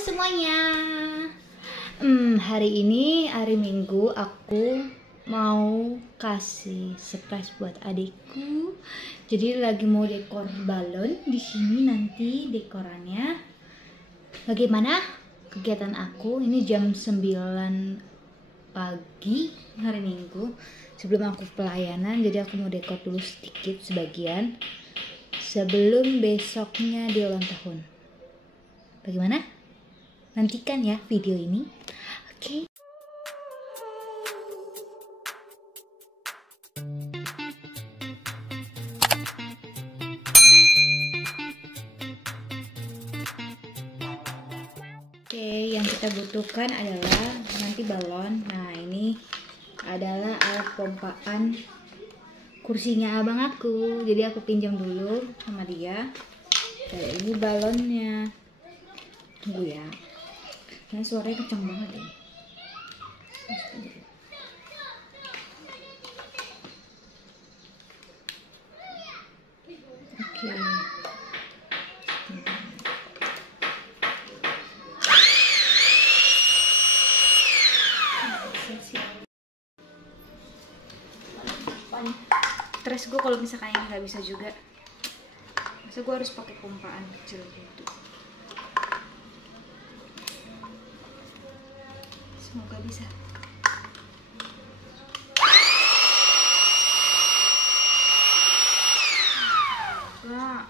semuanya. Hari ini hari Minggu aku mau kasih surprise buat adikku. Jadi lagi mau dekor balon di sini nanti dekorannya. Bagaimana kegiatan aku? Ini jam 9 pagi hari Minggu. Sebelum aku pelayanan, jadi aku mau dekor dulu sedikit sebagian sebelum besoknya dia ulang tahun. Bagaimana? Nantikan ya video ini. Oke. Oke, yang kita butuhkan adalah nanti balon. Nah, ini adalah alat pompaan kursinya abang aku. Jadi aku pinjam dulu sama dia. Dan ini balonnya. Tunggu ya. Nah, suaranya kencang banget ya. Oke. Stres gue kalau misalkan ini nggak bisa juga. Masa gue harus pakai pompaan kecil gitu. Semoga bisa. Wah.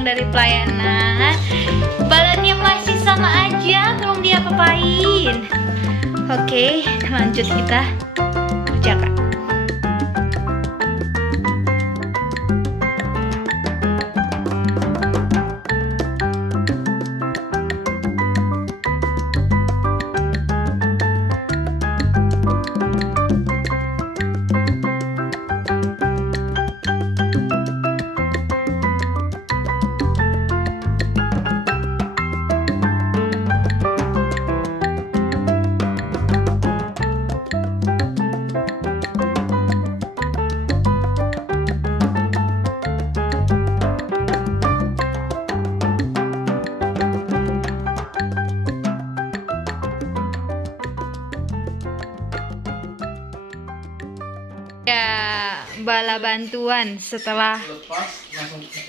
Dari pelayanan, balonnya masih sama aja, belum dia apain. Oke, lanjut kita kerjakan. Ya, bala bantuan setelah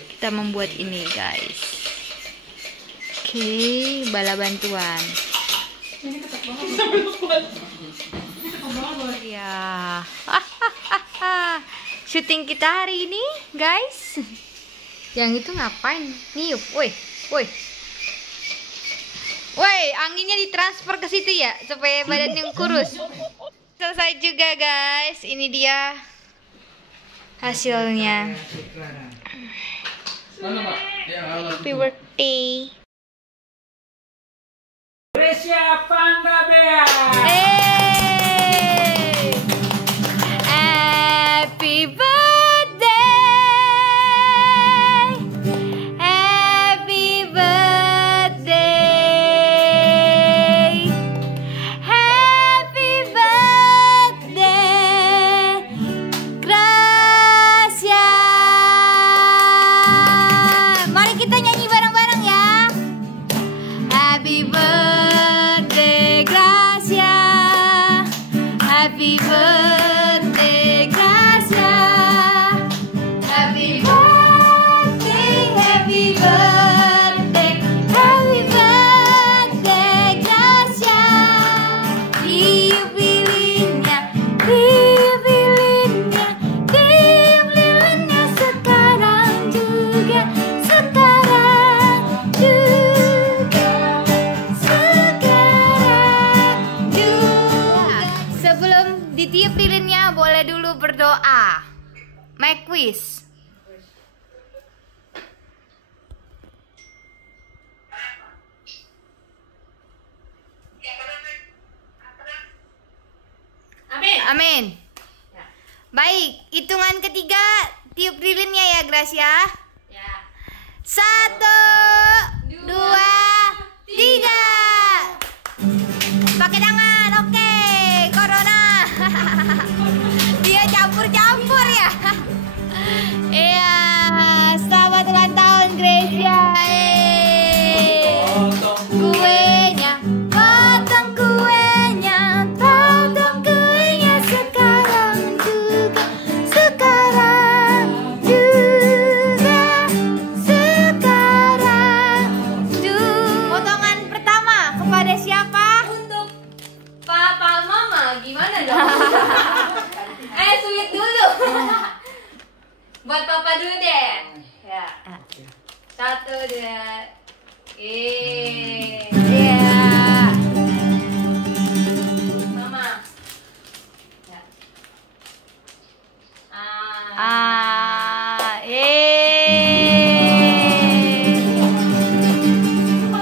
kita membuat ini, guys. Oke, bala bantuan. Ya, syuting kita hari ini, guys. Yang itu ngapain? Niup, woi, woi. Woi, anginnya ditransfer ke situ ya, supaya badan yang kurus. Selesai juga, guys. Ini dia hasilnya. Happy birthday. Siapa nggak Bea? berdoa. Make wish. Amin. Amin. Ya. Baik, hitungan ketiga tiup lilinnya ya Gracia. Ya. 1, 2, 3. Pakai tangan, oke. Corona. Dia campur-campur ya. Iya, selamat ulang tahun Gracia. Kuenya, potong kuenya, potong kuenya sekarang juga, sekarang juga, sekarang juga. Potongan pertama kepada siapa? Untuk papa mama gimana dong? Sweet dulu. Buat papa dulu deh. Ya. 1, 2. Iya. Mama. Ya.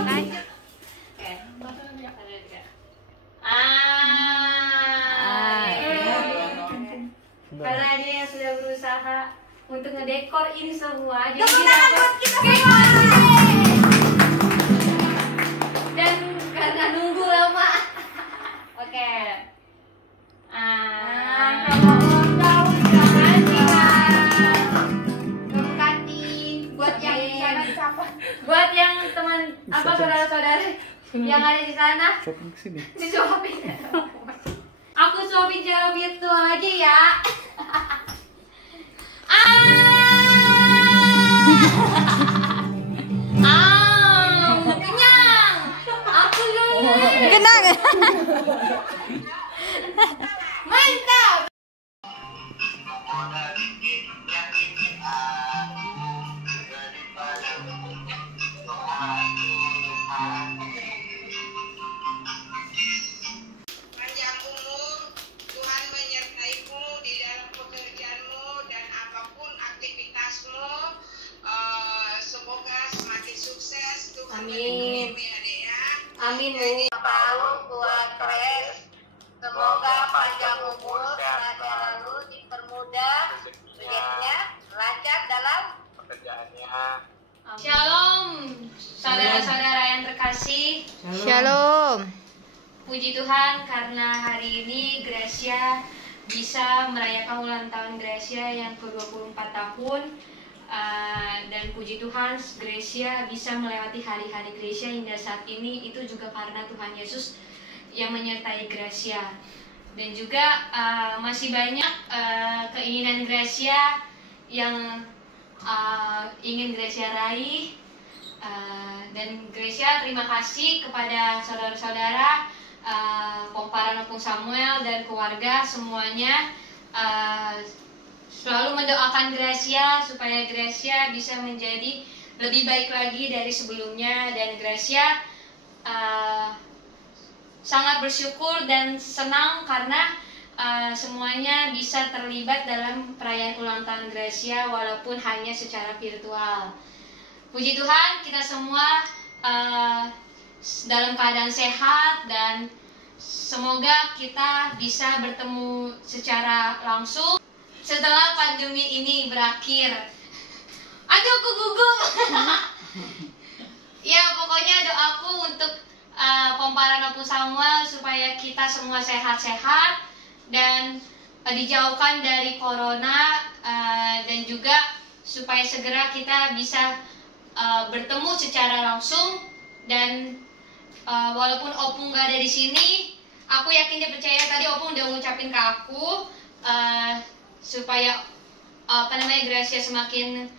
Lanjut. Oke. Karena dia yang sudah berusaha untuk ngedekor ini semua, jadi dia dapat dan karena nunggu lama. Oke. Buat yang teman apa saudara-saudara yang ada di sana, Shopping sini. disuapin. Aku suapin cara virtual aja ya. Kenyang. Aku dulu. Kenang. Mantap. Panjang umur, Tuhan menyertaimu di dalam pekerjaanmu dan apapun aktivitasmu. Semoga semakin sukses. Tuhan Amin. menyertaimu ya Dek ya. Amin. Tahun buat Kres. Semoga panjang umur, sehat selalu, dipermudah rezekinya, lancar dalam Pekerjaannya. Shalom, saudara-saudara yang terkasih. Shalom. Puji Tuhan karena hari ini Gracia bisa merayakan ulang tahun Gracia yang ke-24 tahun. Dan puji Tuhan Gracia bisa melewati hari-hari Gracia hingga saat ini, itu juga karena Tuhan Yesus yang menyertai Gracia. Dan juga masih banyak keinginan Gracia yang ingin Gracia raih. Dan Gracia terima kasih kepada saudara-saudara Pomparan Opung Samuel dan keluarga semuanya, selalu mendoakan Gracia supaya Gracia bisa menjadi lebih baik lagi dari sebelumnya. Dan Gracia sangat bersyukur dan senang karena semuanya bisa terlibat dalam perayaan ulang tahun Gracia walaupun hanya secara virtual. Puji Tuhan, kita semua dalam keadaan sehat dan semoga kita bisa bertemu secara langsung setelah pandemi ini berakhir. Aduh, aku gugup. Ya, pokoknya doaku untuk Pomparan Opung Samuel supaya kita semua sehat-sehat dan dijauhkan dari corona, dan juga supaya segera kita bisa bertemu secara langsung. Dan walaupun Opung gak ada di sini, aku yakin dia percaya. Tadi Opung udah ngucapin ke aku supaya Gracia semakin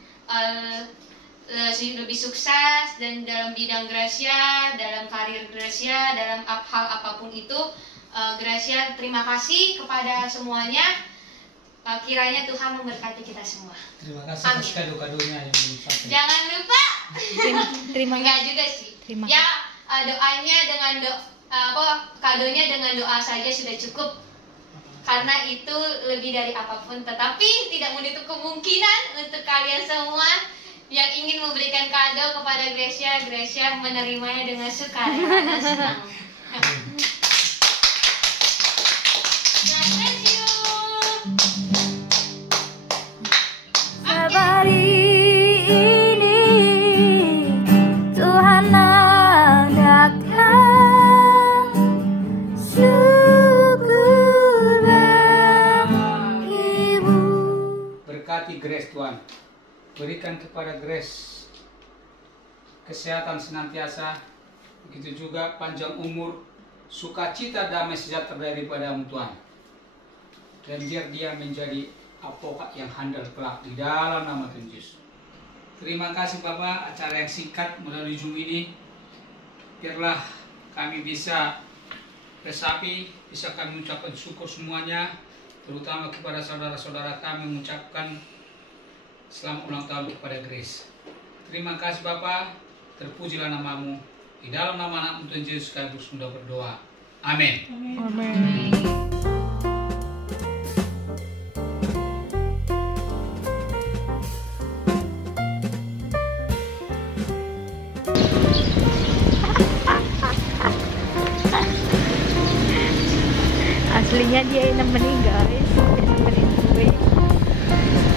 lebih sukses dan dalam bidang Gracia, dalam karir Gracia, dalam hal apapun itu. Gracia terima kasih kepada semuanya. Kiranya Tuhan memberkati kita semua. Terima kasih atas kado-kadonya yang disampaikan. Jangan lupa. Terima Enggak juga sih. Terima Ya, doanya dengan kadonya dengan doa saja sudah cukup. karena itu lebih dari apapun. Tetapi tidak menutup kemungkinan untuk kalian semua yang ingin memberikan kado kepada Gracia menerimanya dengan sukarela dan senang. God bless you. Hari ini Tuhan adakan syukur bagimu. Berkati Grace Tuhan. Berikan kepada Grace kesehatan senantiasa, begitu juga panjang umur, sukacita, damai sejahtera daripadamu Tuhan. Dan biar dia menjadi advokat yang handal kelak di dalam nama Tuhan Yesus. Terima kasih Bapak, acara yang singkat melalui Zoom ini. Biarlah kami bisa resapi, bisa kami mengucapkan syukur semuanya, terutama kepada saudara-saudara kami mengucapkan selamat ulang tahun kepada Grace. Terima kasih Bapa, terpujilah namamu. Di dalam nama anak Tuhan Yesus kami sudah berdoa. Amin. Amin. Aslinya dia yang nemenin guys, dia nemenin gue.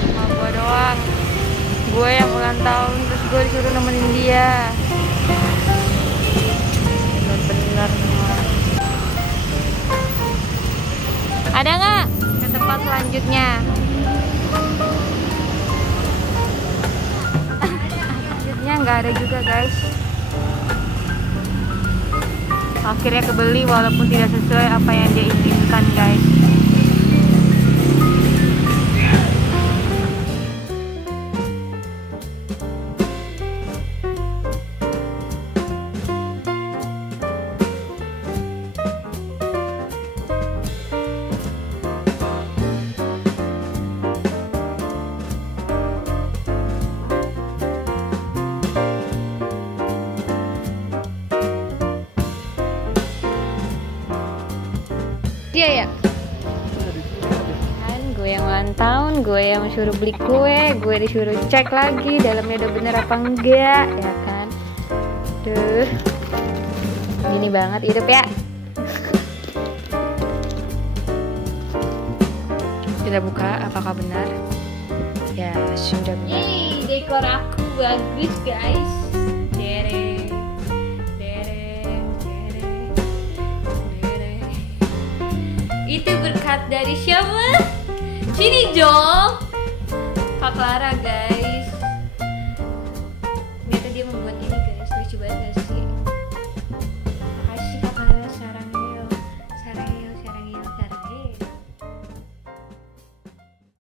Sama gue doang. Gue yang ulang tahun terus gue disuruh nemenin dia. Bener-bener semua. Ada nggak ke tempat selanjutnya? Selanjutnya nggak ada juga guys. Akhirnya kebeli walaupun tidak sesuai apa yang dia inginkan guys. Dia ya? Kan gue yang ulang tahun, gue yang suruh beli kue, gue disuruh cek lagi dalamnya udah bener apa enggak, ya kan? Duh, gini banget hidup ya. Kita buka, apakah benar? Ya sudah benar. Yeay, dekor aku bagus guys. Itu berkat dari siapa? Sini dong, Kak Clara guys. Ternyata dia membuat ini guys, lucu banget guys.